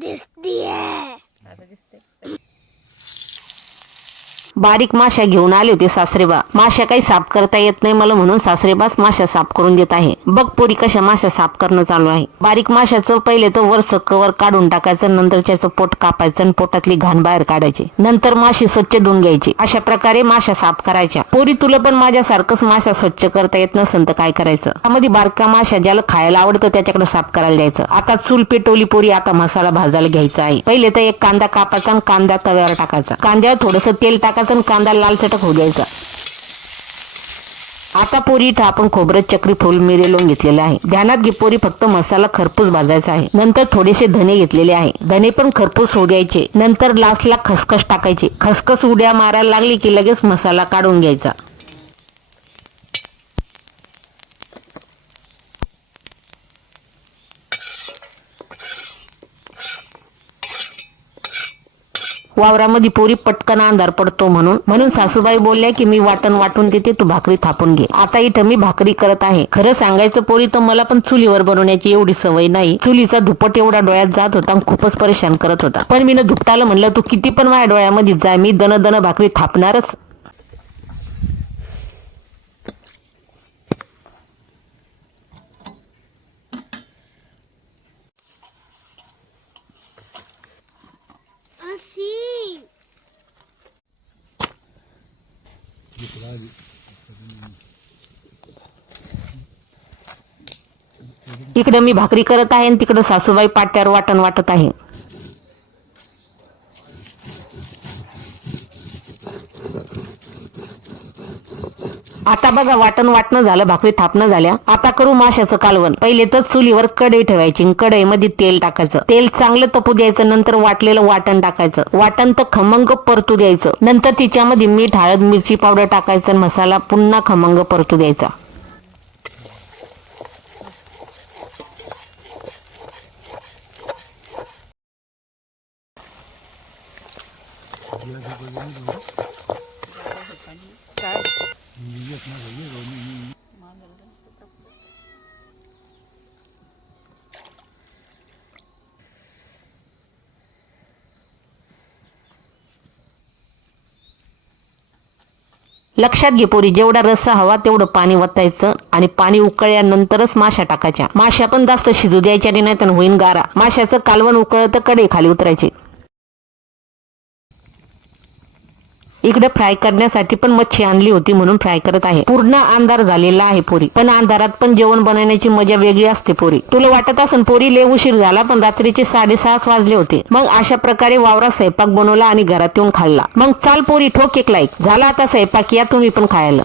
दिसतीये आता बारीक माश्या घेऊन आले होते सासरेबा. माश्या काही साफ करता येत नाही मला म्हणून सासरेबाच माश्या साफ करून देत आहे. बघ पोरी कशा माश्या साफ करणं चालू आहे. बारीक माश्याचं पहिले तर वरचं कवर काढून टाकायचं नंतर त्याचं पोट कापायचं आणि पोटातली घाण बाहेर काढायची. नंतर माशी स्वच्छ धुवून घ्यायची. अशा प्रकारे माश्या साफ करायच्या. पोरी तुला पण माझ्यासारखंच माश्या स्वच्छ करता येत नसेल तर काय करायचं? त्यामध्ये बारका माश्या ज्याला खायला आवडतं त्याच्याकडे साफ करायला द्यायचं. आता चूल पेटवली पोरी आता मसाला भाजायला घ्यायचा आहे. पहिले तर एक कांदा कापायचा आणि कांदा तव्यावर टाकायचा. कांद्यावर थोडस तेल टाकायचं आणि कांदा लाल चटक होऊ द्यायचा. आता पोरी इथं आपण खोबरं चक्री फुल मिरे लावून घेतलेलं आहे. ध्यानात घे पोरी फक्त मसाला खरपूस भाजायचा आहे. नंतर थोडेसे धने घेतलेले आहे. धने पण खरपूस होऊ द्यायचे. नंतर लास्टला खसखस टाकायचे. खसखस उड्या मारायला लागली की लगेच मसाला काढून घ्यायचा. वावरामध्ये पोरी पटकन अंधार पडतो म्हणून. म्हणून सासूबाई बोलल्या की मी वाटण वाटून देते तू भाकरी थापून घे. आता इथं मी भाकरी करत आहे. खरं सांगायचं पोरी तर मला पण चुलीवर बनवण्याची एवढी सवय नाही. चुलीचा धुपट एवढा डोळ्यात जात होता आणि खूपच परेशान करत होता. पण मी धुपटाला म्हणलं तू किती पण माझ्या डोळ्यामध्ये जाय मी दन दन भाकरी थापणारच. see? इकडे मी भाकरी करत आहे आणि तिकडे सासूबाई पाट्यावर वाटण वाटत आहे. आता बघा वाटण वाटणं झालं भाकरी थापणं झाल्या. आता करू माशाचं कालवण. पहिले तर चुलीवर कढई ठेवायची आणि कढईमध्ये तेल टाकायचं. तेल चांगलं तपू द्यायचं नंतर वाटलेलं वाटण टाकायचं. वाटण तर खमंग परतू द्यायचं. नंतर तिच्यामध्ये मीठ हळद मिरची पावडर टाकायचं मसाला पुन्हा खमंग परतू द्यायचा. काय लक्षात घे पोरी जेवढा रस्सा हवा तेवढं पाणी वतायचं आणि पाणी उकळल्यानंतरच माश्या टाकायच्या. माश्या पण जास्त शिजू द्यायच्या नाही तर होईन गारा. माश्याचं कालवण उकळलं तर कडे खाली उतरायचे. इकडे फ्राय करण्यासाठी पण मच्छी आणली होती म्हणून फ्राय करत आहे. पूर्ण अंधार झालेला आहे पोरी. पण अंधारात पण जेवण बनवण्याची मजा वेगळी असते पोरी. तुला वाटत असेल पोरी लय उशीर झाला पण रात्रीचे साडेसहाच वाजले होते. मग अशा प्रकारे वावरात स्वयंपाक बनवला आणि घरात येऊन खाल्ला. मग चाल पोरी ठोक एक लाईक. झाला आता स्वयंपाक या तुम्ही पण खायला.